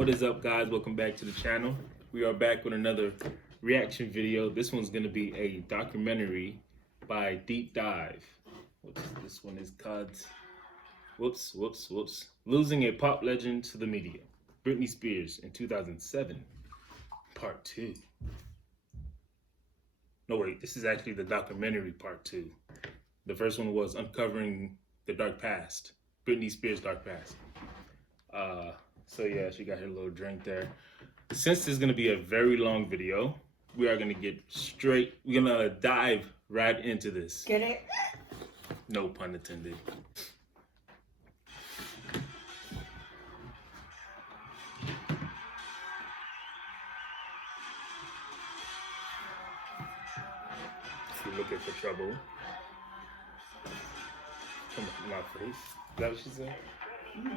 What is up, guys? Welcome back to the channel. We are back with another reaction video. This one's going to be a documentary by Deep Dive. This one is called Losing a Pop Legend to the Media. Britney Spears in 2007, part 2. No, wait, this is actually the documentary part 2. The first one was Uncovering the Dark Past, Britney Spears' Dark Past. So yeah, she got her little drink there. Since this is gonna be a very long video, we are gonna we're gonna dive right into this. Get it? No pun intended. She looking for trouble. Come on, my face. Is that what she said? Mm-hmm.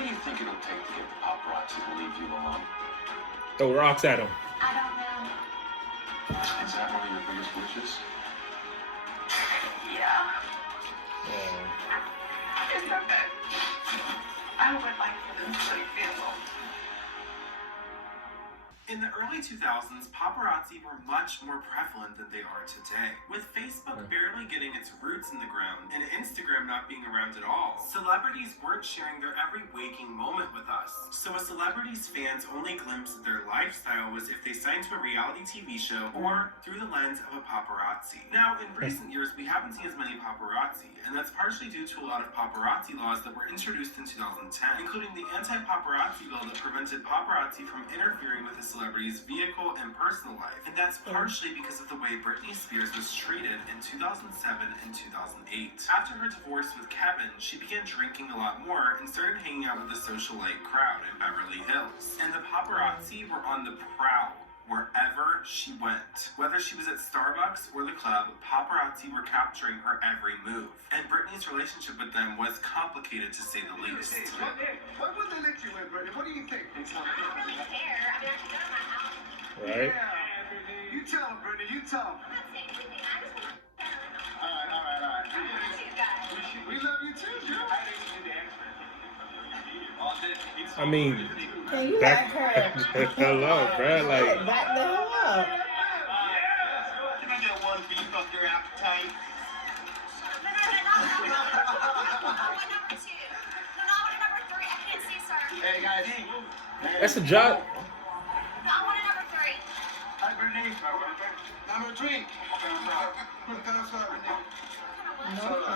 What do you think it'll take to get the paparazzi to leave you alone? Throw rocks at him. I don't know. Is that one of your biggest wishes? Yeah. Oh. It's okay. I would like for them to feel alone. In the early 2000s, paparazzi were much more prevalent than they are today. With Facebook barely getting its roots in the ground and Instagram not being around at all, celebrities weren't sharing their every waking moment with us. So a celebrity's fans' only glimpse of their lifestyle was if they signed to a reality TV show or through the lens of a paparazzi. Now, in recent years, we haven't seen as many paparazzi, and that's partially due to a lot of paparazzi laws that were introduced in 2010, including the anti-paparazzi bill that prevented paparazzi from interfering with a celebrity's vehicle and personal life. And that's partially because of the way Britney Spears was treated in 2007 and 2008. After her divorce with Kevin, she began drinking a lot more and started hanging out with the socialite crowd in Beverly Hills. And the paparazzi were on the prowl wherever she went. Whether she was at Starbucks or the club, paparazzi were capturing her every move. And Britney's relationship with them was complicated, to say the least. What was the lecture with, Britney? What do you think? I don't really care. I mean, I can go to my house. Right? Yeah. You tell him, Britney. You tell him. I'm not saying anything. I just want to All right. I love you guys. We love you too, Joe. I mean, Can you back, let her? hello, bro. Like, Back the hell up. One beef up your appetite. Hey guys. that's a job. No, I want a number 3. Hi, Britney. Number 3. No,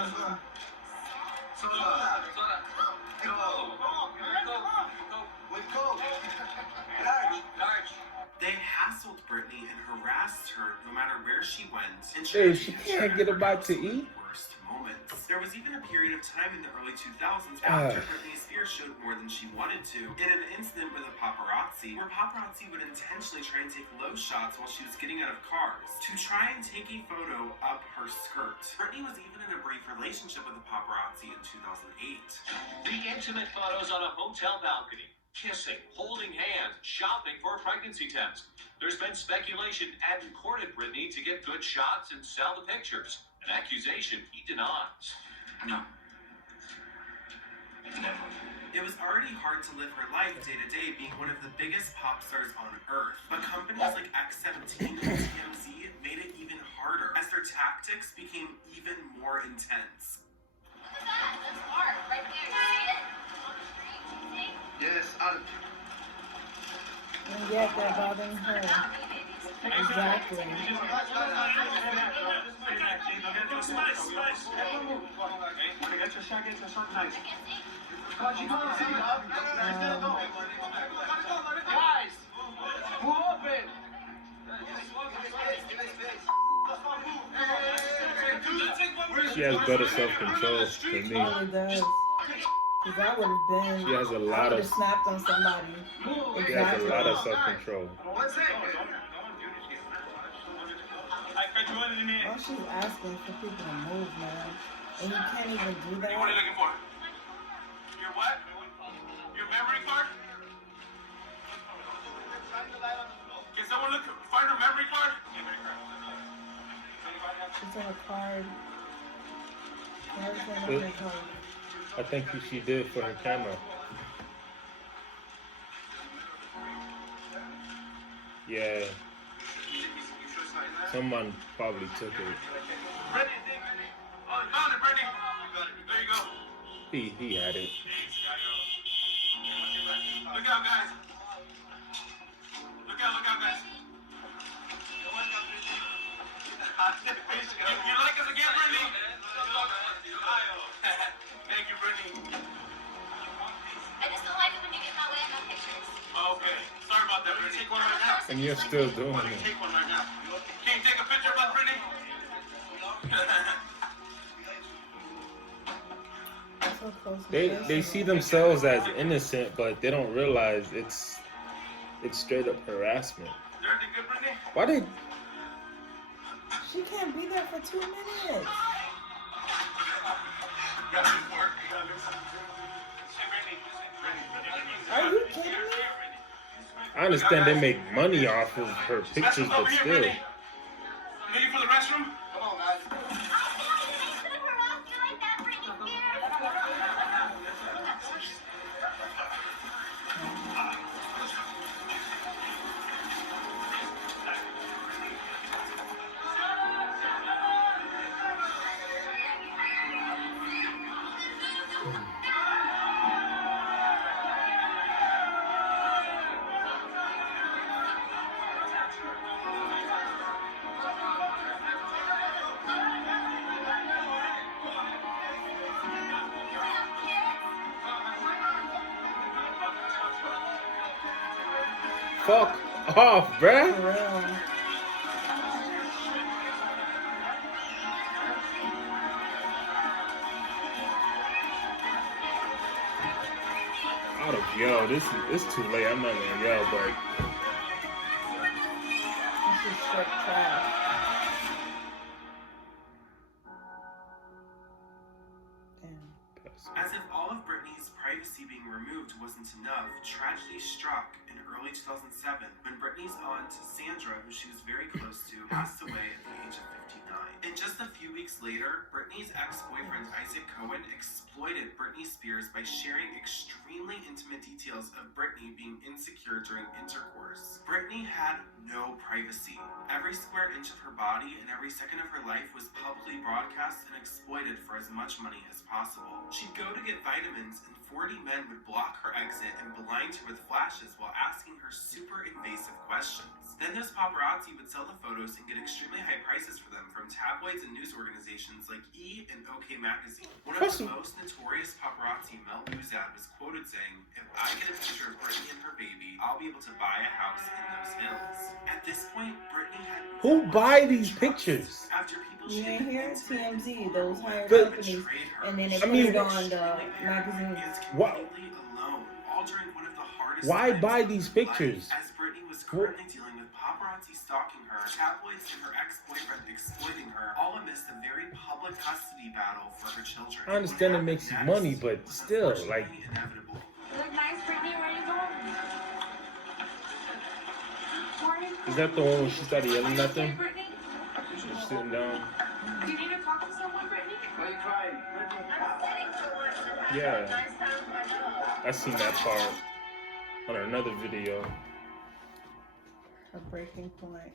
They hassled Britney and harassed her no matter where she went. And Dude, she can't get a bite to eat. Worst moments. There was even a period of time in the early 2000s after Britney Spears showed more than she wanted to in an incident with a paparazzi, where paparazzi would intentionally try and take low shots while she was getting out of cars to try and take a photo up her skirt. Britney was even in a brief relationship with a paparazzi in 2008. The intimate photos on a hotel balcony. Kissing, holding hands, shopping for a pregnancy test. There's been speculation Ed courted Britney to get good shots and sell the pictures. An accusation he denies. No. Never. It was already hard to live her life day to day being one of the biggest pop stars on earth. But companies like X17 and TMZ made it even harder as their tactics became even more intense. Look at that. That's art right there. You see it? On the screen. See? Yes, I'll. And yet they're bothering her. Exactly. Guys, who open? She has better self-control than me. She really does. Because I would have been. She has a lot I would of. have snapped on somebody. She has a lot of self-control. What's it? All she's asking for people to move, man. And you can't even do that. What are you looking for? card? Can someone find her memory card? She's on a card. Where's her memory card? I think she did for her camera. Yeah. Someone probably took it. Brittany. Oh, you found it, Brittany. There you go. He had it. Look out, guys. Look out, guys. You like us again, Brittany? Thank you, Brittany. I just don't like it when you get in my way of my pictures. Okay. Sorry about that, Brittany. Take one right now. And you're still doing it. Take one right now. Can you take a picture of us, Brittany? So close to They this. see themselves as innocent, but they don't realize it's straight up harassment. Is everything good, Brittany? Why did She can't be there for 2 minutes. Are you kidding me? I understand they make money off of her pictures, but still. Looking for the restroom? I feel like they should have harassed you like that, Britney Spears. Fuck off, bruh. For real. Out of yo, it's too late. I'm not gonna yell, but This is straight trash. Damn. As if all of Britney's privacy being removed wasn't enough, tragedy struck in early 2007 when Britney's aunt Sandra, who she was very close to, passed away at the age of 59. And just a few weeks later, Britney's ex-boyfriend Isaac Cohen exploited Britney Spears by sharing extremely intimate details of Britney being insecure during intercourse. Britney had no privacy. Every square inch of her body and every second of her life was publicly broadcast and exploited for as much money as possible. She'd go to get vitamins and 40 men would block her exit and blind her with flashes while asking her super invasive questions. Then those paparazzi would sell the photos and get extremely high prices for them from tabloids and news organizations like E! and OK Magazine. One of the most notorious paparazzi, Mel Luzad, was quoted saying, "If I get a picture of Britney and her baby, I'll be able to buy a house in those hills." At this point, Britney had who buy these pictures? after people You she ain't hear had been TMZ, those hired But- companies, and then they I put mean- it on the magazine. is Why- completely alone, all during one of the hardest Why times buy of these her life, pictures? as Britney was currently dealing with paparazzi stalking her, tabloids and her ex-boyfriend exploiting her, all amidst a very public custody battle for her children. I understand it makes you money, but was still, like, unfortunately inevitable. You look nice, Britney. Where are you going? is that the one where she started yelling at them? Britney? She was sitting down. Do you need to talk to someone, Britney? Why are you crying? Yeah, I seen that part on another video. A breaking point.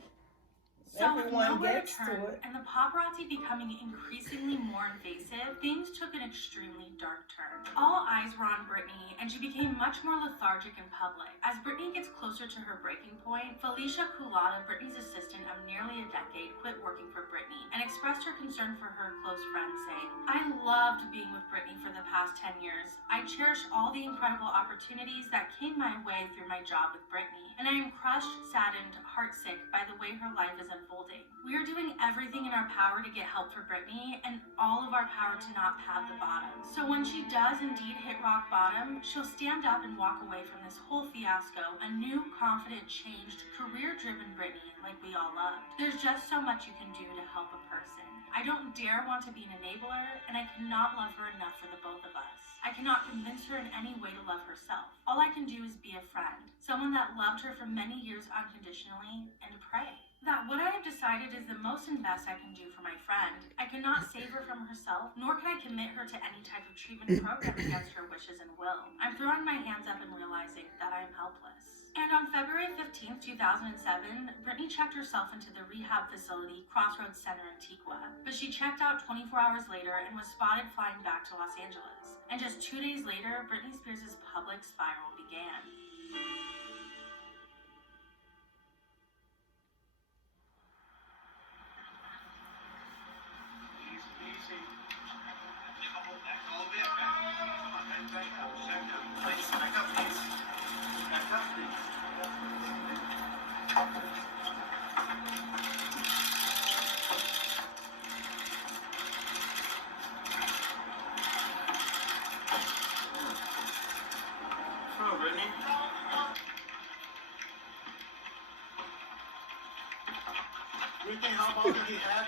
So with Everyone nowhere to gets to turn, it. and the paparazzi becoming increasingly more invasive, things took an extremely dark turn. All eyes were on Britney, and she became much more lethargic in public. As Britney gets closer to her breaking point, Felicia Culotta, Britney's assistant of nearly a decade, quit working for Britney and expressed her concern for her close friend, saying, "I loved being with Britney for the past 10 years. I cherish all the incredible opportunities that came my way through my job with Britney, and I am crushed, saddened, heartsick by the way her life is a unfolding. We are doing everything in our power to get help for Britney and all of our power to not pad the bottom. So when she does indeed hit rock bottom, she'll stand up and walk away from this whole fiasco a new, confident, changed, career-driven Britney like we all loved. There's just so much you can do to help a person. I don't dare want to be an enabler, and I cannot love her enough for the both of us. I cannot convince her in any way to love herself. All I can do is be a friend, someone that loved her for many years unconditionally, and pray that what I have decided is the most and best I can do for my friend. I cannot save her from herself, nor can I commit her to any type of treatment program against her wishes and will. I'm throwing my hands up and realizing that I am helpless. And on February 15th, 2007, Britney checked herself into the rehab facility Crossroads Center in Antigua, but she checked out 24 hours later and was spotted flying back to Los Angeles. And just 2 days later, Britney Spears' public spiral began.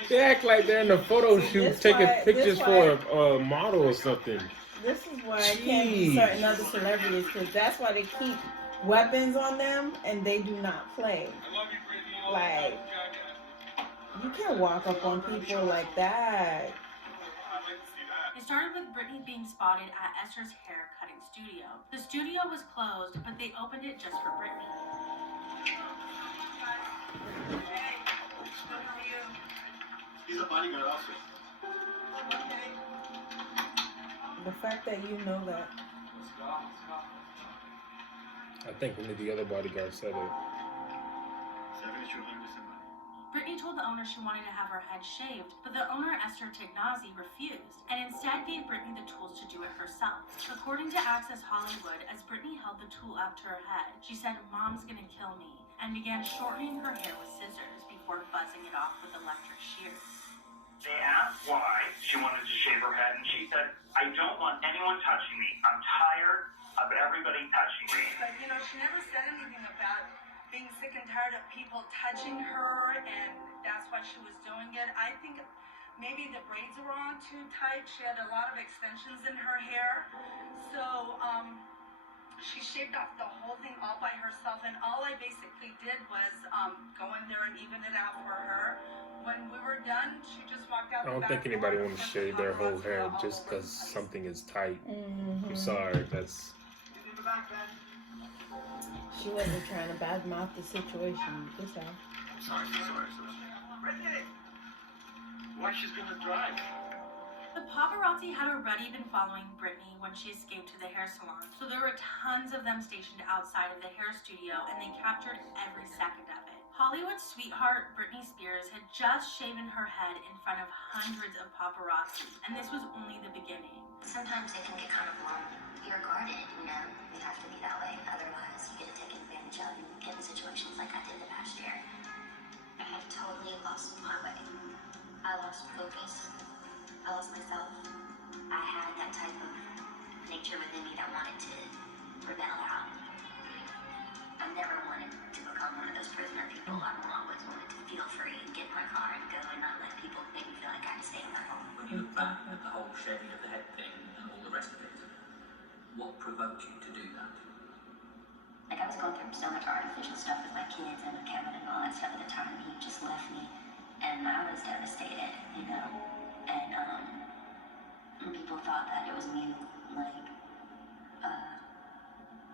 They act like they're in a photo shoot taking pictures for a model or something. This is why I can't be certain other celebrities, because that's why they keep weapons on them and they do not play. Like, you can't walk up on people like that. It started with Britney being spotted at Esther's hair cutting studio. The studio was closed, but they opened it just for Britney. He's a bodyguard also. The fact that you know that. I think one of the other bodyguards said it. Britney told the owner she wanted to have her head shaved, but the owner, Esther Tignazi, refused and instead gave Britney the tools to do it herself. According to Access Hollywood, as Britney held the tool up to her head, she said, "Mom's gonna kill me," and began shortening her hair with scissors before buzzing it off with electric shears. They asked why she wanted to shave her head, and she said, "I don't want anyone touching me. I'm tired of everybody touching me." But you know, she never said anything about being sick and tired of people touching her, and that's why she was doing it. I think maybe the braids were on too tight. She had a lot of extensions in her hair, so she shaved off the whole thing all by herself, and all I basically did was go in there and even it out for her. When we were done, she just walked out. I don't think anybody wants to shave their whole hair just because something is tight. I'm sorry, that's... She wasn't trying to badmouth the situation. Just that. Sorry. Britney! Why she's gonna drive? The paparazzi had already been following Britney when she escaped to the hair salon, so there were tons of them stationed outside of the hair studio, and they captured every second of it. Hollywood sweetheart Britney Spears had just shaven her head in front of hundreds of paparazzi, and this was only the beginning. Sometimes it can get kind of lonely. You're guarded, you know? You have to be that way, otherwise you get taken advantage of and get in situations like I did the past year. I have totally lost my way. I lost focus. I lost myself. I had that type of nature within me that wanted to rebel out. I never wanted to become one of those prisoner people. I always wanted to feel free and get in my car and go and not let people make me feel like I had to stay in my home. When you look back at the whole shaving of the head thing and all the rest of it, what provoked you to do that? Like, I was going through so much artificial stuff with my kids and with Kevin and all that stuff at the time. He just left me, and I was devastated, you know. And people thought that it was me, like,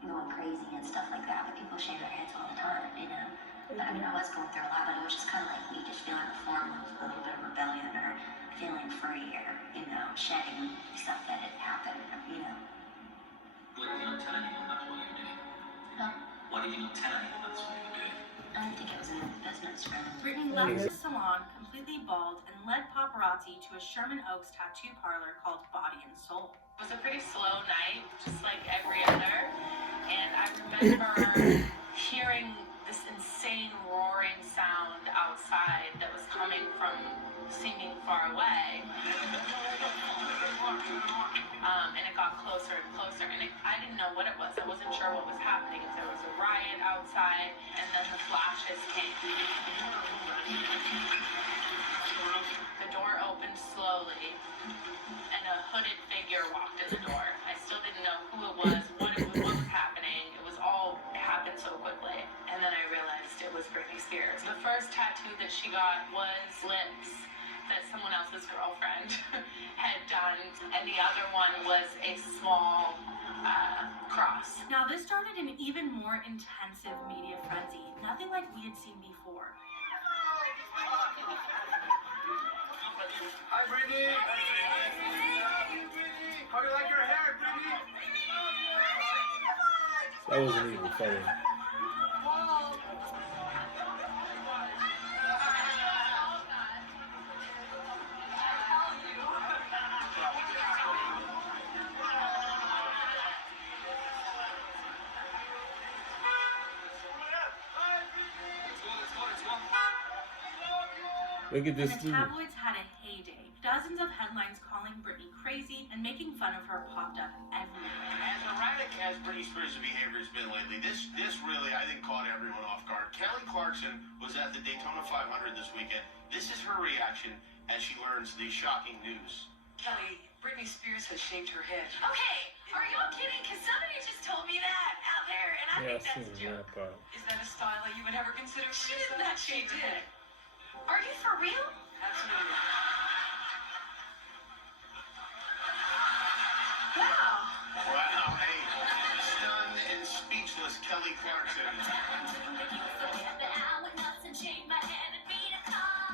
going crazy and stuff like that. But people shave their heads all the time, you know. But I mean, I was going through a lot, but it was just kind of like me just feeling a form of a little bit of rebellion or feeling free or, you know, shedding stuff that had happened, you know. Why did you not tell anyone that's what you were doing? Huh? Why did you not tell anyone that's what you were doing? I didn't think it was in the business, really. Britney left the salon completely bald and led paparazzi to a Sherman Oaks tattoo parlor called Body and Soul. It was a pretty slow night, just like every other. And I remember hearing this insane insane roaring sound outside that was coming from seeming far away. And it got closer and closer, and I didn't know what it was. I wasn't sure what was happening, if there was a riot outside, and then the flashes came. The door opened slowly, and a hooded figure walked in the door. I still didn't know who it was, what was happening. It happened so quickly. And then I realized it was Britney Spears. The first tattoo that she got was lips that someone else's girlfriend had done, and the other one was a small cross. Now this started an even more intensive media frenzy, nothing like we had seen before. Hi, Britney. How do you like your hair, Britney? That wasn't even funny. Look at this And the dude. tabloids had a heyday. Dozens of headlines calling Britney crazy and making fun of her popped up everywhere. As erratic as Britney Spears' behavior has been lately, this really, I think, caught everyone off guard. Kelly Clarkson was at the Daytona 500 this weekend. This is her reaction as she learns the shocking news. Kelly, Britney Spears has shaved her head. Okay, are y'all kidding? Because somebody just told me that out there, and I Yeah, I think seen that's a joke. that part. Is that a style that you would ever consider? She did not shave her did. head. Are you for real? Absolutely. Wow. Wow, hey, stunned and speechless Kelly Clarkson.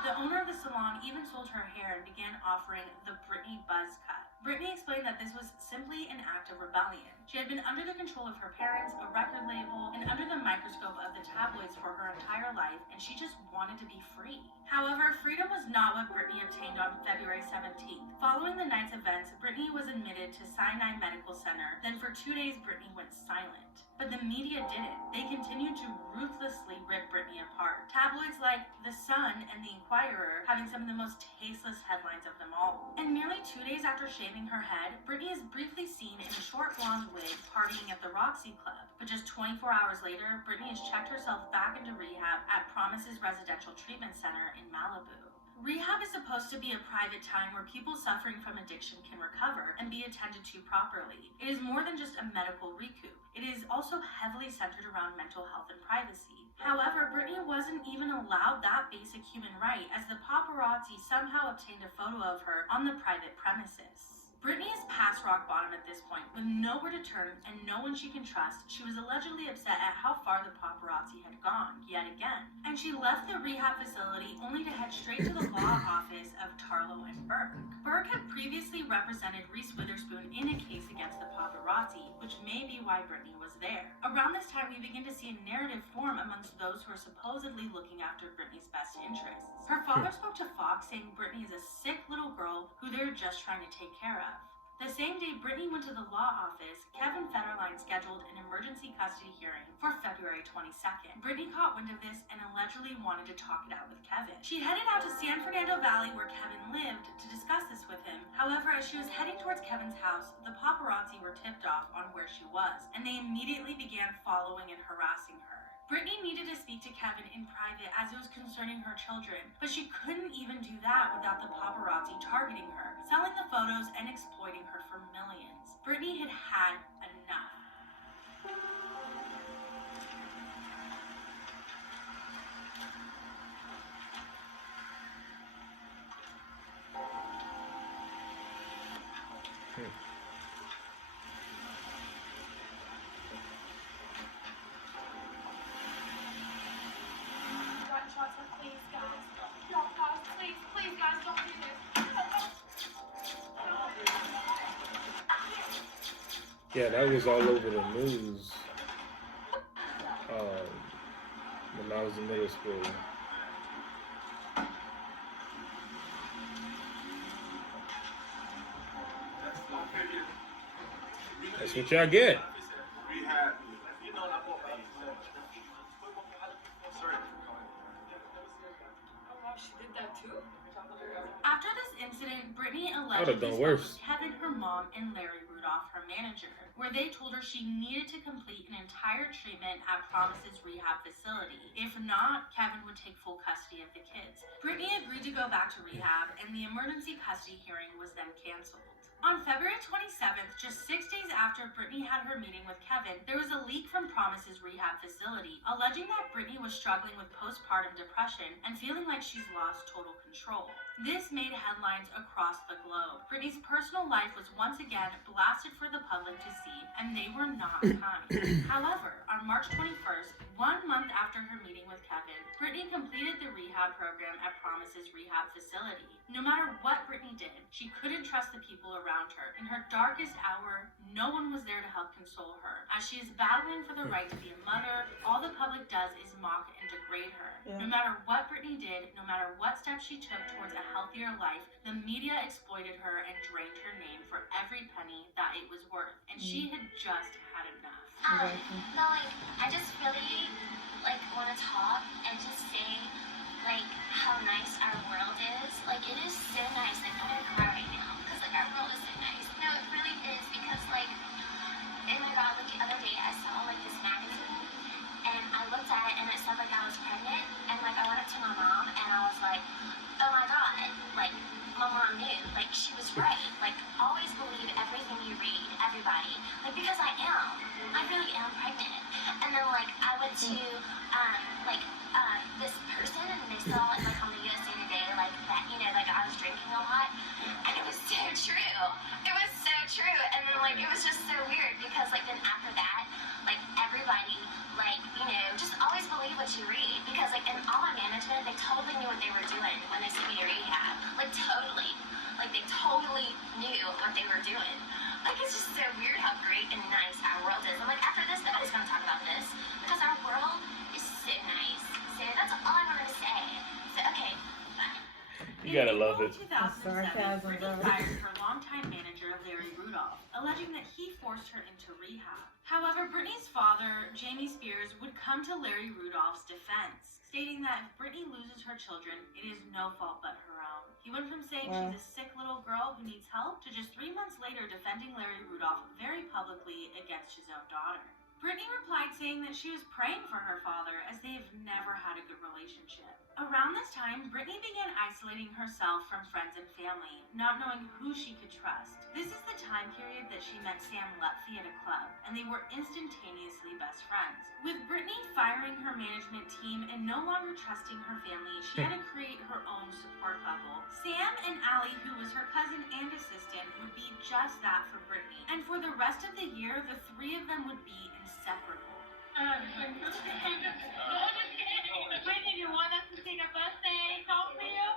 The owner of the salon even sold her hair and began offering the Britney buzz cut. Britney explained that this was simply an act of rebellion. She had been under the control of her parents, a record label, and under the microscope of the tabloids for her entire life, and she just wanted to be free. However, freedom was not what Britney obtained on February 17th. Following the night's events, Britney was admitted to Sinai Medical Center. Then for 2 days, Britney went silent. But the media didn't. They continued to ruthlessly rip Britney apart. Tabloids like The Sun and The Inquirer having some of the most tasteless headlines of them all. And merely 2 days after shaving her head, Britney is briefly seen in a short blonde wig partying at the Roxy Club. But just 24 hours later, Britney has checked herself back into rehab at Promises Residential Treatment Center in Malibu. Rehab is supposed to be a private time where people suffering from addiction can recover and be attended to properly. It is more than just a medical recoup. It is also heavily centered around mental health and privacy. However, Britney wasn't even allowed that basic human right, as the paparazzi somehow obtained a photo of her on the private premises. Britney is past rock bottom at this point, with nowhere to turn and no one she can trust. She was allegedly upset at how far the paparazzi had gone, yet again. And she left the rehab facility only to head straight to the law office of Tarlow and Burke. Burke had previously represented Reese Witherspoon in a case against the paparazzi, which may be why Britney was there. Around this time, we begin to see a narrative form amongst those who are supposedly looking after Britney's best interests. Her father spoke to Fox saying Britney is a sick little girl who they're just trying to take care of. The same day Britney went to the law office, Kevin Federline scheduled an emergency custody hearing for February 22nd. Britney caught wind of this and allegedly wanted to talk it out with Kevin. She headed out to San Fernando Valley where Kevin lived to discuss this with him. However, as she was heading towards Kevin's house, the paparazzi were tipped off on where she was, and they immediately began following and harassing her. Britney needed to speak to Kevin in private as it was concerning her children, but she couldn't even do that without the paparazzi targeting her, selling the photos and exploiting her for millions. Britney had had enough. Please, guys. No, pause. Please, guys, don't do this. Yeah, that was all over the news when I was in middle school. That's what y'all get. We had, sorry. Britney I would allegedly have done spoke worse. with Kevin, her mom, and Larry Rudolph, her manager, where they told her she needed to complete an entire treatment at Promise's rehab facility. If not, Kevin would take full custody of the kids. Britney agreed to go back to rehab, and the emergency custody hearing was then canceled. On February 27th, just 6 days after Britney had her meeting with Kevin, there was a leak from Promise's rehab facility, alleging that Britney was struggling with postpartum depression and feeling like she's lost total control. This made headlines across the globe. Britney's personal life was once again blasted for the public to see, and they were not kind. However, on March 21st, 1 month after her meeting with Kevin, Britney completed the rehab program at Promise's rehab facility. No matter what Britney did, she couldn't trust the people around her. In her darkest hour, no one was there to help console her. As she is battling for the right to be a mother, all the public does is mock and degrade her. No matter what Britney did, no matter what steps she took towards a healthier life, the media exploited her and drained her name for every penny that it was worth. And she had just had enough. No, like, I just really, like, want to talk and just say, like, how nice our world is. Like, it is so nice. Like, I'm gonna cry right now because, like, our world is so nice. No, it really is because, like, oh my god, like, the other day I saw, like, this magazine and I looked at it and it said, like, I was pregnant and, like, I went up to my mom and I was like, oh my god, like, my mom knew, like, she was right. Like, always believe everything you read, everybody. Like, because I really am pregnant. And then, like, I went to, this person and they saw it, like, on the USA Today, like, that, you know, like, I was drinking a lot. And it was so true. It was so true. And then, like, it was just so weird because, like, then after that, like, everybody, like, you know, just always believe what you read. Because, like, in all my management, they totally knew what they were doing when they sent me to rehab. Like, totally. Like, they totally knew what they were doing. Like, it's just so weird how great and nice our world is. I'm like, after this, nobody's gonna talk about this. Because our world is so nice. So that's all I wanted to say. So, okay, bye. You gotta love it. In April 2007, Sarcasm, Britney bro. fired her longtime manager, Larry Rudolph, alleging that he forced her into rehab. However, Britney's father, Jamie Spears, would come to Larry Rudolph's defense, stating that if Britney loses her children, it is no fault but her own. He went from saying she's a sick little girl who needs help to just 3 months later defending Larry Rudolph very publicly against his own daughter. Britney replied saying that she was praying for her father as they have never had a good relationship. Around this time, Britney began isolating herself from friends and family, not knowing who she could trust. This is the time period that she met Sam Lutfi at a club, and they were instantaneously best friends. With Britney firing her management team and no longer trusting her family, she had to create her own support bubble. Sam and Allie, who was her cousin and assistant, would be just that for Britney. And for the rest of the year, the three of them would be inseparable. Britney, do you want us to sing a birthday song for you?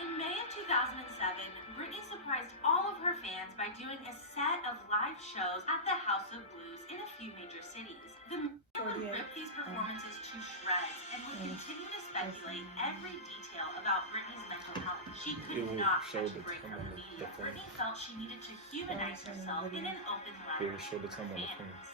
In May of 2007, Britney surprised all of her fans by doing a set of live shows at the House of Blues in a few major cities. The media would rip these performances to shreds and would continue to speculate every detail about Britney's mental health. She could not catch a break from the media. Britney felt she needed to humanize herself in an open letter to her fans.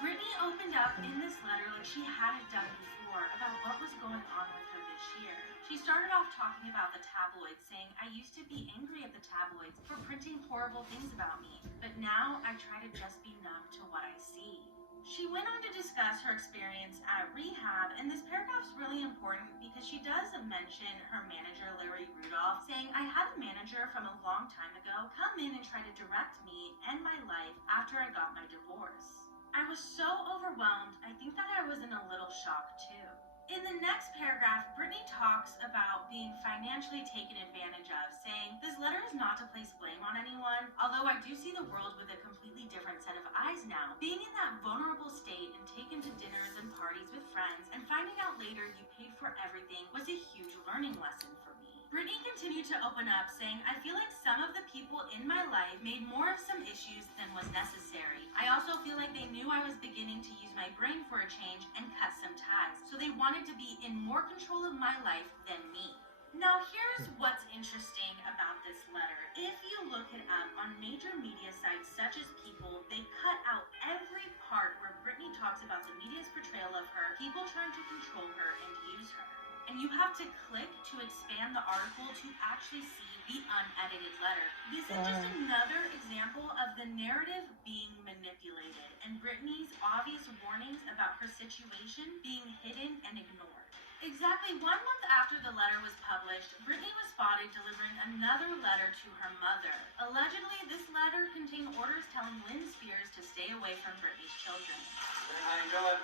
Britney opened up in this letter like she hadn't done before about what was going on with her this year. She started off talking about the tabloids, saying, I used to be angry at the tabloids for printing horrible things about me, but now I try to just be numb to what I see. She went on to discuss her experience at rehab, and this paragraph's really important because she does mention her manager, Larry Rudolph, saying, I had a manager from a long time ago come in and try to direct me and my life after I got my divorce. I was so overwhelmed, I think that I was in a little shock too. In the next paragraph, Britney talks about being financially taken advantage of, saying, this letter is not to place blame on anyone, although I do see the world with a completely different set of eyes now. Being in that vulnerable state and taken to dinners and parties with friends and finding out later you paid for everything was a huge learning lesson for me. Britney continued to open up, saying, "I feel like some of the people in my life made more of some issues than was necessary. I also feel like they knew I was beginning to use my brain for a change and cut some ties, so they wanted to be in more control of my life than me." Now here's what's interesting about this letter. If you look it up on major media sites such as People, they cut out every part where Britney talks about the media's portrayal of her, people trying to control her and use her. And you have to click to expand the article to actually see the unedited letter. This is just another example of the narrative being manipulated and Britney's obvious warnings about her situation being hidden and ignored. Exactly 1 month after the letter was published, Britney was spotted delivering another letter to her mother. Allegedly, this letter contained orders telling Lynn Spears to stay away from Britney's children. Hey, how you doing?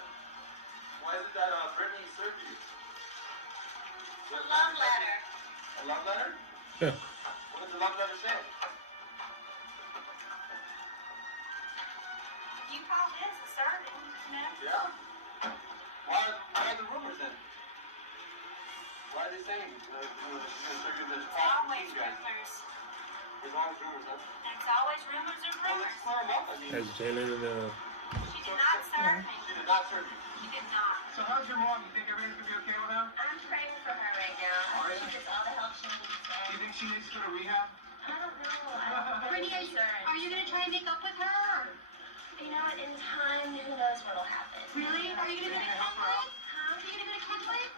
Why is it that Britney served you? A love letter. A love letter? What does the love letter say? You called in to serving, you know? Yeah. Why are the rumors then? Why are they saying there's Always rumors. There's always rumors, huh? There's always rumors and Well, rumors. let's clear them up. I mean, Has Jalen She did not serve me. she did not serve you. She did not. So how's your mom? You think everything's gonna be okay with her? I'm praying for her right now. Are you? She gets all the help she needs. Do you think she needs to go to rehab? I don't know. I'm Brittany, very concerned. are you gonna try and make up with her? You know what? In time, who knows what'll happen. Really? Are you gonna go to Kentwood? Huh? Are you gonna go to Kentwood?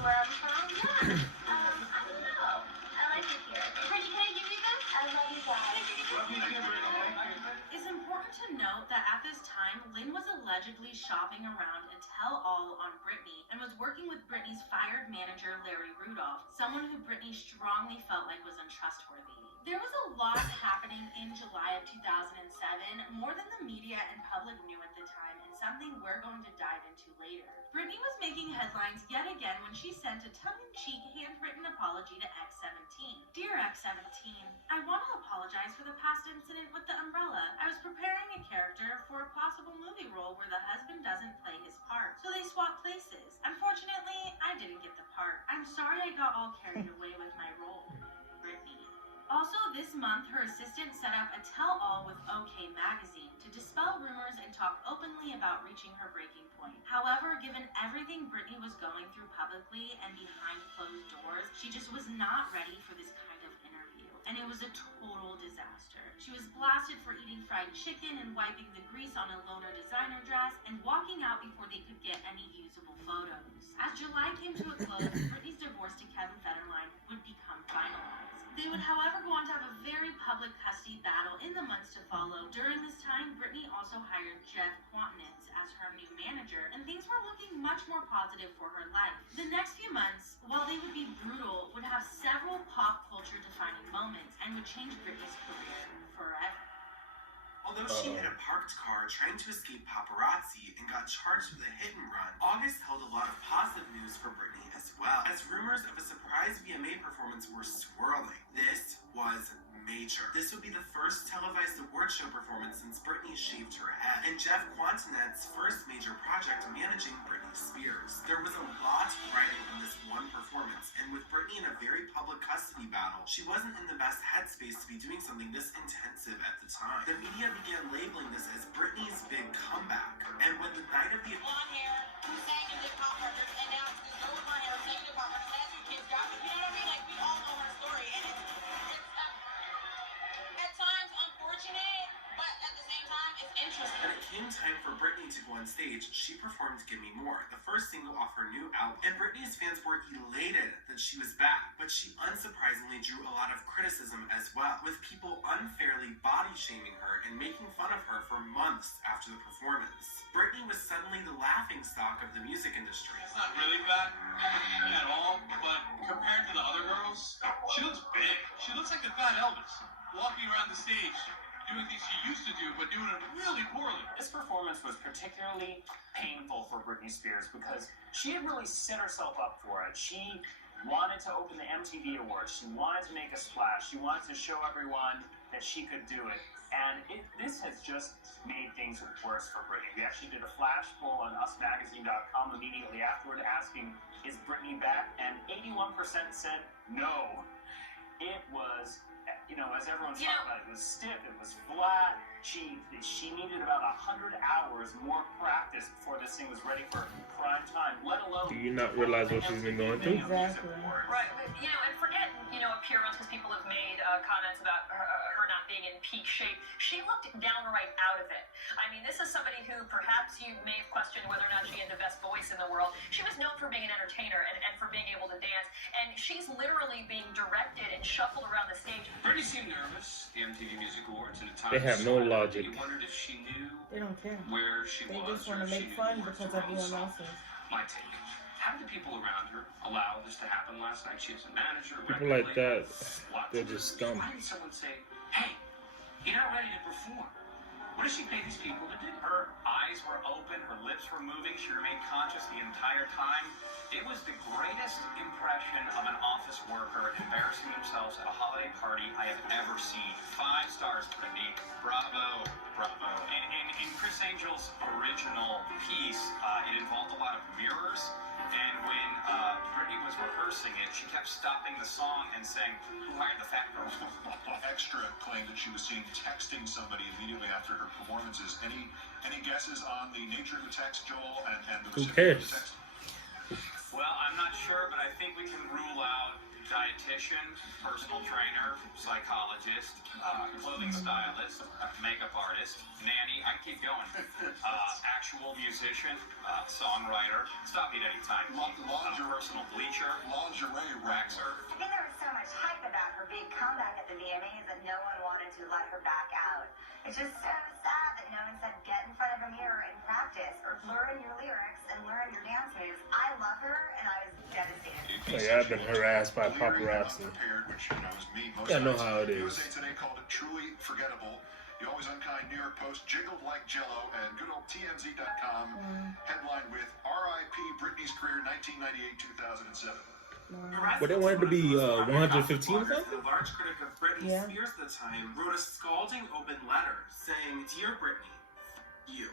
Where I'm from? Yeah. I don't know. I like it here. Brittany, can I give you this? I love you guys. Love you too, Brittany. Thank you. It's important to note that at this time, Lynn was allegedly shopping around a tell-all on Britney and was working with Britney's fired manager, Larry Rudolph, someone who Britney strongly felt like was untrustworthy. There was a lot happening in July of 2007, more than the media and public knew at the time, and something we're going to dive into later. Britney was making headlines yet again when she sent a tongue-in-cheek handwritten apology to X17. "Dear X17, I want to apologize for the past incident with the umbrella. I was preparing a character for a possible movie role where the husband doesn't play his part, so they swap places. Unfortunately, I didn't get the part. I'm sorry I got all carried away with my role. Britney." Also this month, her assistant set up a tell-all with OK Magazine to dispel rumors and talk openly about reaching her breaking point. However, given everything Britney was going through publicly and behind closed doors, she just was not ready for this kind of interview. And it was a total disaster. She was blasted for eating fried chicken and wiping the grease on a loaner designer dress and walking out before they could get any usable photos. As July came to a close, Britney's divorce to Kevin Federline would become finalized. They would, however, go on to have a very public custody battle in the months to follow. During this time, Britney also hired Jeff Quantinitz as her new manager, and things were looking much more positive for her life. The next few months, while they would be brutal, would have several pop culture defining moments and would change Britney's career forever. Although she hit a parked car trying to escape paparazzi and got charged with a hit and run, August held a lot of positive news for Britney as well, as rumors of a surprise VMA performance were swirling. This was major. This would be the first televised award show performance since Britney shaved her head, and Jeff Quantinet's first major project managing Britney Spears. There was a lot riding on this one performance, and with Britney in a very public custody battle, she wasn't in the best headspace to be doing something this intensive at the time. The media began labeling this as Britney's big comeback, and when the night of the Blonde hair, who sang in the pop records, and now it's this girl with blonde hair who sang in the pop records, has two kids, got, you know what I mean? Like, we all know her story, and it's at times unfortunate, but at the same time, it's interesting. When it came time for Britney to go on stage, she performed Give Me More, the first single off her new album. And Britney's fans were elated that she was back, but she unsurprisingly drew a lot of criticism as well, with people unfairly body-shaming her and making fun of her for months after the performance. Britney was suddenly the laughingstock of the music industry. It's not really fat at all, but compared to the other girls, she looks big. She looks like a fat Elvis, walking around the stage, doing things she used to do, but doing it really poorly. This performance was particularly painful for Britney Spears because she had really set herself up for it. She wanted to open the MTV Awards. She wanted to make a splash. She wanted to show everyone that she could do it. And this has just made things worse for Britney. We actually did a flash poll on usmagazine.com immediately afterward asking, is Britney back? And 81% said no. It was, as everyone's talking about, it was stiff, it was flat. She needed about 100 hours more practice before this thing was ready for prime time, let alone... Do you not realize what she's been going through? Exactly. Right, and forget, appearance, because people have made comments about her not being in peak shape. She looked downright out of it. I mean, this is somebody who perhaps you may have questioned whether or not she had the best voice in the world. She was known for being an entertainer and for being able to dance, and she's literally being directed and shuffled around the stage. Britney seemed nervous. The MTV Music Awards, and at times They have no logic. You wondered if she knew They don't care. where she They was. just want to make fun because everyone else is. My take. How did the people around her allow this to happen last night? She has a manager. People like that, they're just scum. Why did someone say, "Hey, you're not ready to perform"? What does she pay these people to do? Her eyes were open, her lips were moving, she remained conscious the entire time. It was the greatest impression of an office worker embarrassing themselves at a holiday party I have ever seen. 5 stars, Britney. Bravo, bravo. In Chris Angel's original piece, it involved a lot of mirrors. And when Britney was rehearsing it, she kept stopping the song and saying, "Who hired the fat girl?" Extra claimed that she was seen texting somebody immediately after her performances. Any guesses on the nature of the text, Joel, and the Who recipient of cares? the text? Well, I'm not sure, but I think we can rule out dietitian, personal trainer, psychologist, clothing stylist, makeup artist, nanny, I can keep going. Actual musician, songwriter. Stop me at any time. Personal bleacher, lingerie waxer. I think there was so much hype about her big comeback at the VMAs that no one wanted to let her back out. It's just so sad that no one said get in front of a mirror and practice or learn your lyrics and learn your dance moves. I love her and I was devastated. Oh, yeah, I've been harassed by paparazzi. I know how it is. USA Today called it truly forgettable. The always unkind New York Post jiggled like Jello, and good old TMZ.com headline with R.I.P. Britney's career 1998-2007. But they wanted to be 115 or something? The large critic of Britney Spears at the time wrote a scalding open letter saying, "Dear Britney, you.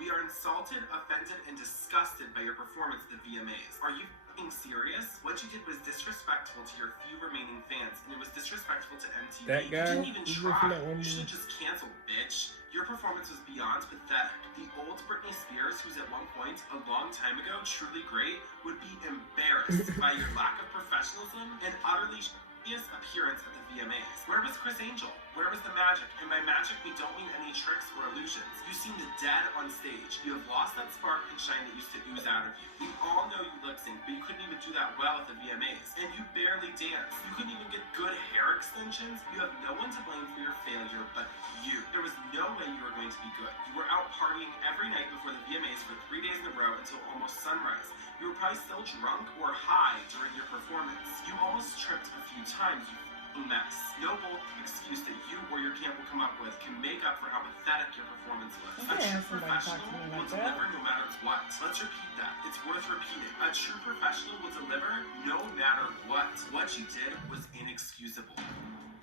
We are insulted, offended, and disgusted by your performance at the VMAs. Are you f***ing serious? What you did was disrespectful to your few remaining fans, and it was disrespectful to MTV. That guy? You didn't even try. You should have just canceled, bitch. Your performance was beyond pathetic. The old Britney Spears, who's at one point, a long time ago, truly great, would be embarrassed by your lack of professionalism and utterly appearance at the VMAs. Where was Chris Angel? Where was the magic? And by magic, we don't mean any tricks or illusions. You seemed dead on stage. You have lost that spark and shine that used to ooze out of you. We all know you lip sync, but you couldn't even do that well at the VMAs. And you barely danced. You couldn't even get good hair extensions. You have no one to blame for your failure but you. There was no way you were going to be good. You were out partying every night before the VMAs for 3 days in a row until almost sunrise. You were probably still drunk or high during your performance. You almost tripped a few times, you f***ing mess. No bull excuse that you or your camp will come up with can make up for how pathetic your performance was. A true professional will deliver no matter what. Let's repeat that. It's worth repeating. A true professional will deliver no matter what. What you did was inexcusable.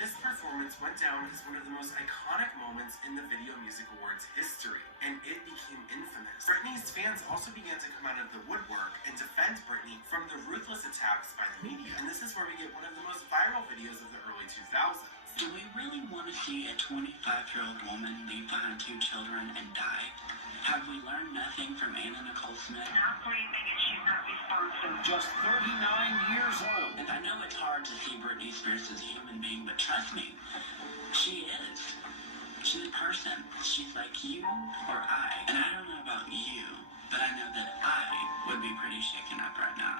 This performance went down as one of the most iconic moments in the Video Music Awards history, and it became infamous. Britney's fans also began to come out of the woodwork and defend Britney from the ruthless attacks by the media, and this is where we get one of the most viral videos of the early 2000s. Do we really want to see a 25-year-old woman leave behind 2 children and die? Have we learned nothing from Anna Nicole Smith? Not believing and she's not responsive. Just 39 years old. And I know it's hard to see Britney Spears as a human being, but trust me, she is. She's a person. She's like you or I. And I don't know about you, but I know that I would be pretty shaken up right now.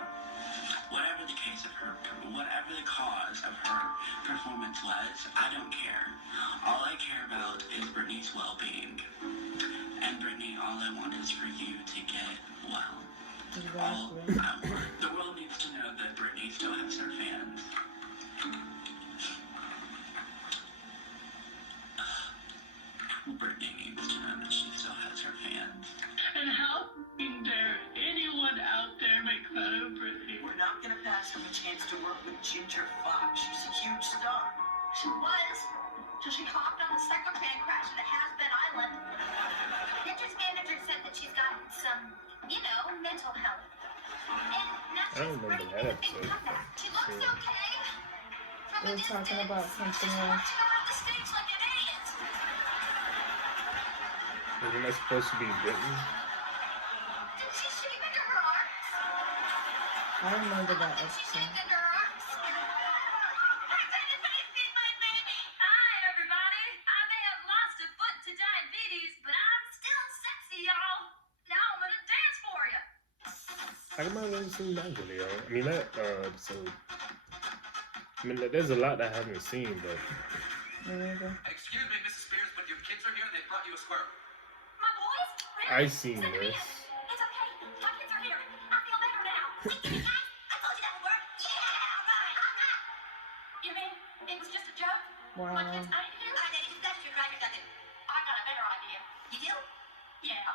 Whatever the case of her, whatever the cause of her performance was, I don't care. All I care about is Britney's well-being. And Britney, all I want is for you to get well. All I want. The world needs to know that Britney still has her fans. Britney needs to know that she still has her fans. And how dare anyone out there make fun of Britney? We're not gonna pass up a chance to work with Ginger Fox. She's a huge star. She was. till she hopped on the secretary and crashed into Has-Been Island. Pinterest manager said that she's gotten some, mental health. And now I don't remember that episode. she looks okay. We're talking about something else. Around the stage like an idiot. Isn't that supposed to be Britney? Did she shave into her arms? I remember that Did she episode. shave into her arms? I said if I see my baby. Hi, everybody. I may have lost a foot to diabetes, but I'm still sexy, y'all. Now I'm gonna dance for you. How come I've never seen that video? I mean, that episode. I mean, there's a lot that I haven't seen, but. Excuse me, Mrs. Spears, but your kids are here. They brought you a squirrel. My boys? I seen this. It's okay. My kids are here. I feel better now. See, guys? I told you that would work. Yeah, right. You mean it was just a joke? Wow. My kids ain't here? That's true, right? I got a better idea. You do? Yeah.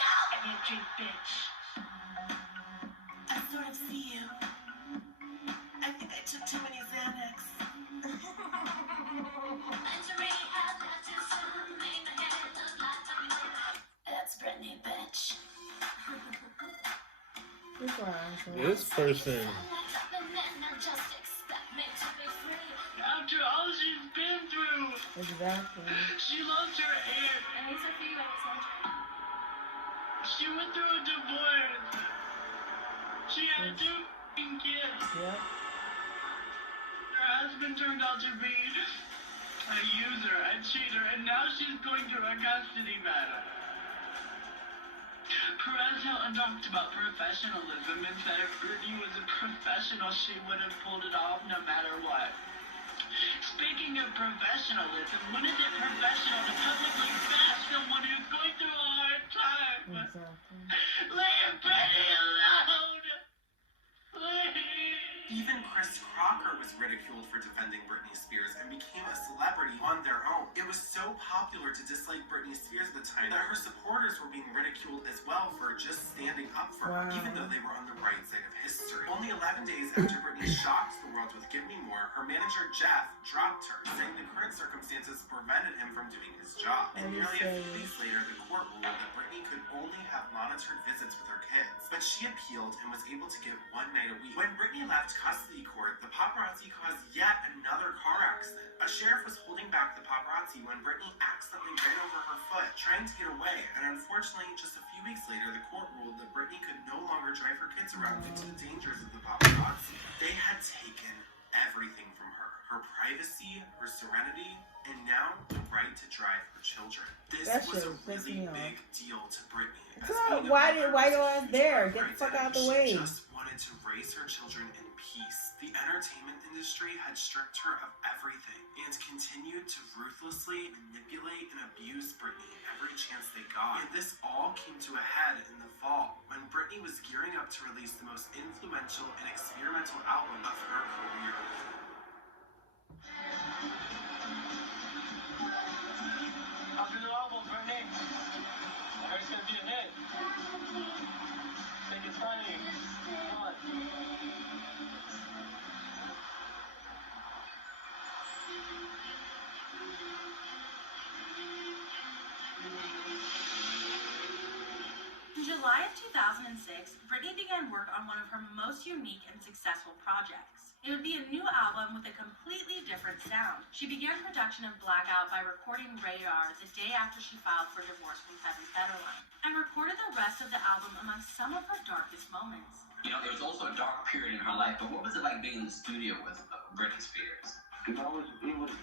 No! You cheap bitch. I sort of see you. I think I took too many Xanax. That's Britney, bitch. This person. After all she's been through, Exactly. she lost her hair. And these are for you, Alexandra. She went through a divorce. She had two kids. Yep. Her husband turned out to be a user, a cheater, and now she's going through a custody matter. Perez Hilton talked about professionalism and said if Britney was a professional, she would have pulled it off no matter what. Speaking of professionalism, when is it professional to publicly bash someone who's going through a hard time? Exactly. Leave Britney alone! Please! Even Chris Crocker was ridiculed for defending Britney Spears and became a celebrity on their own. It was so popular to dislike Britney Spears at the time that her supporters were being ridiculed as well for just standing up for her, even though they were on the right side of history. Only 11 days after Britney shocked the world with Give Me More, her manager Jeff dropped her, saying the current circumstances prevented him from doing his job. And nearly a few weeks later, the court ruled that Britney could only have monitored visits with her kids. But she appealed and was able to get one night a week. When Britney left custody court, the paparazzi caused yet another car accident. A sheriff was holding back the paparazzi when Britney accidentally ran over her foot, trying to get away. And unfortunately, just a few weeks later, the court ruled that Britney could no longer drive her kids around due to the dangers of the paparazzi. They had taken everything from her. Her privacy, her serenity, and now the right to drive her children. This was a really big deal to Britney. So why did white ass there? Get the fuck out of the way. She just wanted to raise her children in peace. The entertainment industry had stripped her of everything and continued to ruthlessly manipulate and abuse Britney every chance they got. And this all came to a head in the fall when Britney was gearing up to release the most influential and experimental album of her career. How's your album, Britney? I heard it's gonna be a hit. Think it's funny. Come on. In July of 2006, Britney began work on one of her most unique and successful projects. It would be a new album with a completely different sound. She began production of Blackout by recording Radar the day after she filed for divorce from Kevin Federline, and recorded the rest of the album among some of her darkest moments. You know, there was also a dark period in her life, but what was it like being in the studio with Britney Spears? You know, it was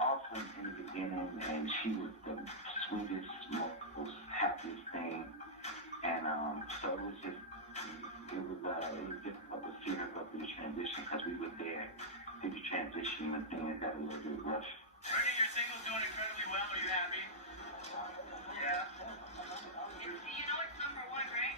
awesome in the beginning, and she was the sweetest, most happiest thing. And so it was difficult to see her go through the transition because we were there through the transition and things that was a little bit rushed. Britney, your single's doing incredibly well. Are you happy? Yeah. You know it's number one, right?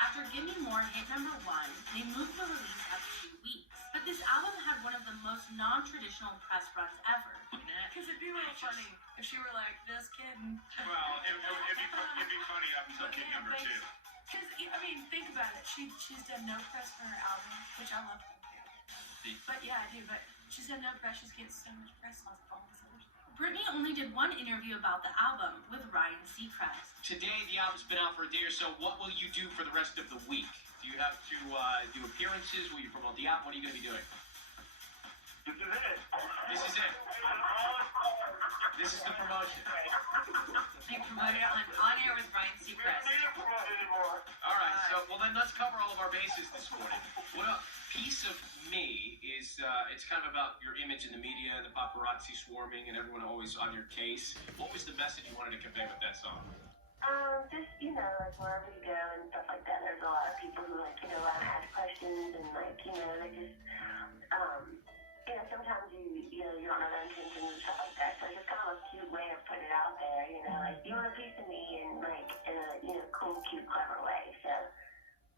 After Give Me More hit number 1, they moved the release up 2 weeks. But this album had one of the most non-traditional press runs ever. Because it'd be really funny if she were like, just kidding. Well, it'd be funny up until kid number 2. Because, I mean, think about it. She's done no press for her album, which I love. But yeah, I do. But she said no press. She gets so much press off all this other stuff. Britney only did one interview about the album with Ryan Seacrest. Today, the album's been out for a day or so. What will you do for the rest of the week? Do you have to do appearances? Will you promote the album? What are you going to be doing? This is it. This is it. This is the promotion. They promoted on air with Ryan Seacrest. All right, so well then let's cover all of our bases this morning. Well, Piece of Me is it's kind of about your image in the media, the paparazzi swarming, and everyone always on your case. What was the message you wanted to convey with that song? Just, like wherever you go and stuff like that, there's a lot of people who want to ask questions and they just, sometimes you don't know their intentions and stuff like that. So it's just kind of a cute way of putting it out there, like you want a piece of me in in a cool, cute, clever way. So,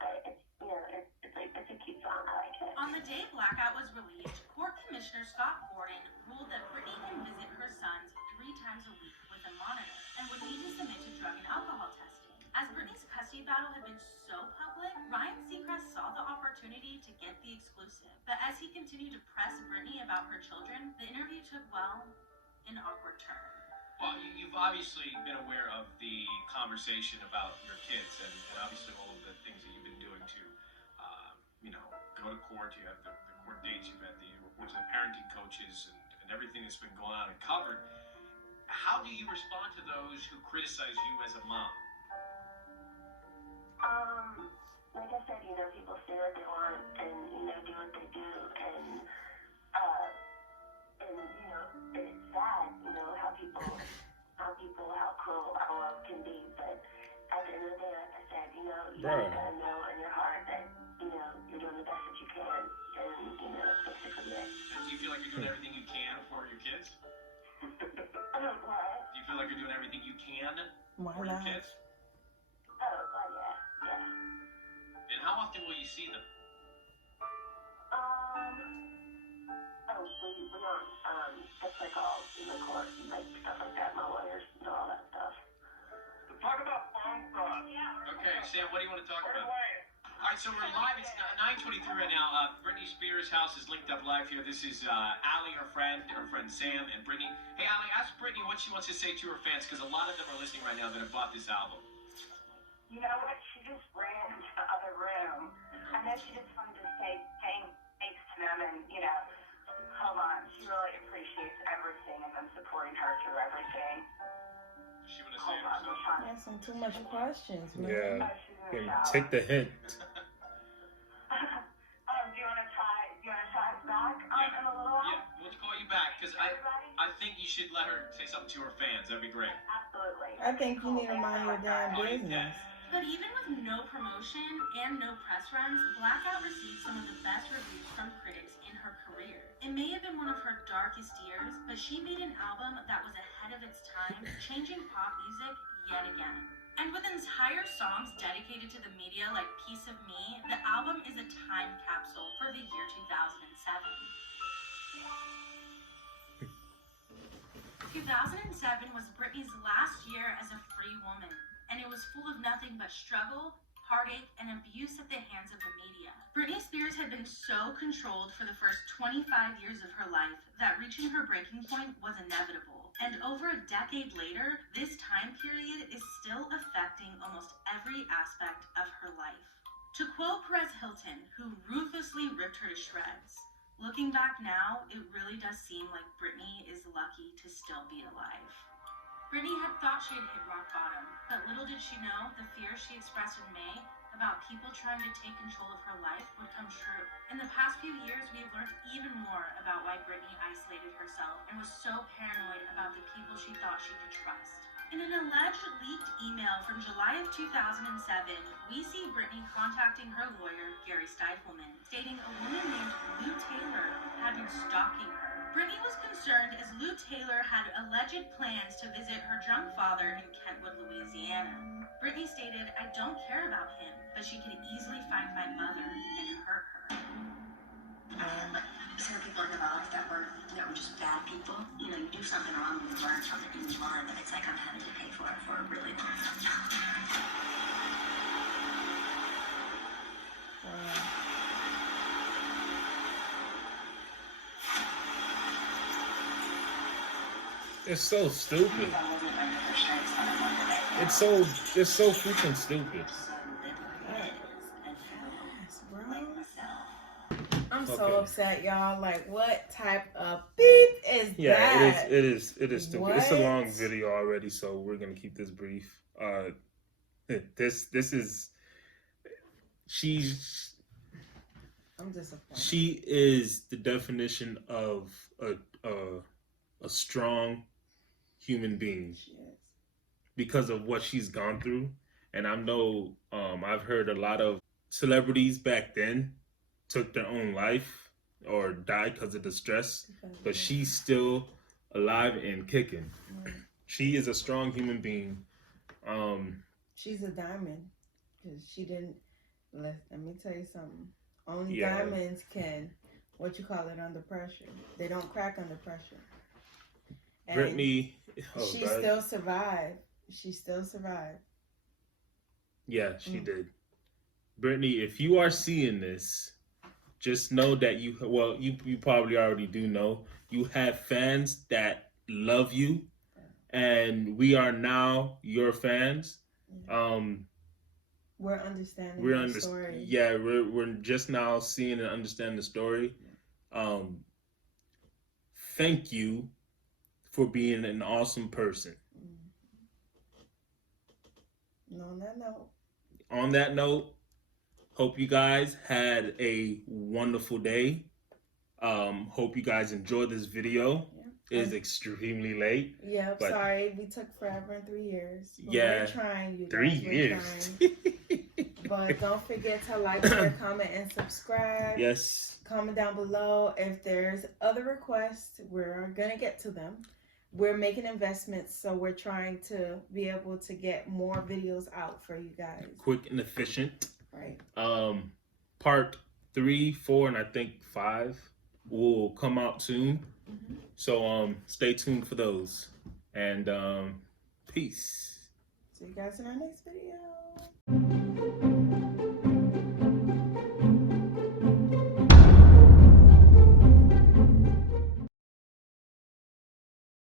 but it's a cute song. I like it. On the day Blackout was released, Court Commissioner Scott Gordon ruled that Britney can visit her sons 3 times a week with a monitor and would need to submit to drug and alcohol testing. As Britney's custody battle had been so public, Ryan Seacrest saw the opportunity to get the exclusive. But as he continued to press Britney about her children, the interview took, an awkward turn. Well, you've obviously been aware of the conversation about your kids and obviously all of the things that you've been doing to, go to court. You have the court dates, you've had the reports of the parenting coaches and everything that's been going on and covered. How do you respond to those who criticize you as a mom? Like I said, people say what they want and, do what they do and it's sad, how cruel our world can be, but at the end of the day, like I said, you gotta know in your heart that, you're doing the best that you can, and, that's basically it. Do you feel like you're doing everything you can for your kids? What? Do you feel like you're doing everything you can for your kids? Oh, God, yeah. And how often will you see them? We don't, just like all in the court, like stuff like that, my lawyers know all that stuff. Talk about phone fraud. Okay, Sam, what do you want to talk about? All right, so we're live. It's 9:23 right now. Britney Spears' house is linked up live here. This is Allie, her friend Sam, and Britney. Hey, Allie, ask Britney what she wants to say to her fans, because a lot of them are listening right now that have bought this album. You know what? She just ran into the other room. I know she just wanted to say thanks to them and, hold on. She really appreciates everything and them supporting her through everything. She want to say something? Asking too much questions, man. Yeah, take the hint. Do you want to try us back in a little while? Yeah, we'll call you back, because I think you should let her say something to her fans. That'd be great. Absolutely. I think you need to mind your damn business. But even with no promotion and no press runs, Blackout received some of the best reviews from critics in her career. It may have been one of her darkest years, but she made an album that was ahead of its time, changing pop music yet again. And with entire songs dedicated to the media like Piece of Me, the album is a time capsule for the year 2007. 2007 was Britney's last year as a free woman, and it was full of nothing but struggle, heartache, and abuse at the hands of the media. Britney Spears had been so controlled for the first 25 years of her life that reaching her breaking point was inevitable. And over a decade later, this time period is still affecting almost every aspect of her life. To quote Perez Hilton, who ruthlessly ripped her to shreds, "Looking back now, it really does seem like Britney is lucky to still be alive." Britney had thought she had hit rock bottom, but little did she know the fears she expressed in May about people trying to take control of her life would come true. In the past few years, we have learned even more about why Britney isolated herself and was so paranoid about the people she thought she could trust. In an alleged leaked email from July of 2007, we see Britney contacting her lawyer, Gary Stifelman, stating a woman named Lou Taylor had been stalking her. Britney was concerned as Lou Taylor had alleged plans to visit her drunk father in Kentwood, Louisiana. Britney stated, "I don't care about him, but she could easily find my mother and hurt her." Some people in my life that were just bad people. You do something wrong and you learn something and you learn, but it's like I'm having to pay for it for a really long time. It's so stupid. It's so freaking stupid. I'm so upset, y'all. Like, what type of beef is that? Yeah, it is stupid. What? It's a long video already, so we're gonna keep this brief. This is I'm disappointed. She is the definition of a strong human being. She is. Because of what she's gone through. And I know I've heard a lot of celebrities back then took their own life or died because of the stress, but she's still alive and kicking. She is a strong human being. She's a diamond because she didn't. Let me tell you something. Only Yeah. diamonds can, under pressure. They don't crack under pressure. And Britney, she still survived. She still survived. Yeah, she did. Britney, if you are seeing this, just know that you probably already do know, you have fans that love you, and we are now your fans. We're understanding the story. Yeah, we're just now seeing and understanding the story. Thank you for being an awesome person. And on that note, hope you guys had a wonderful day. Hope you guys enjoyed this video. It is extremely late. Yeah, sorry we took forever in 3 years. But yeah, we're trying, you guys. 3 years. But don't forget to like, share, comment, and subscribe. Yes. Comment down below if there's other requests. We're gonna get to them. We're making investments, so we're trying to be able to get more videos out for you guys. Quick and efficient. Right. Part 3, 4, and I think 5 will come out soon. So stay tuned for those. And peace. See you guys in our next video.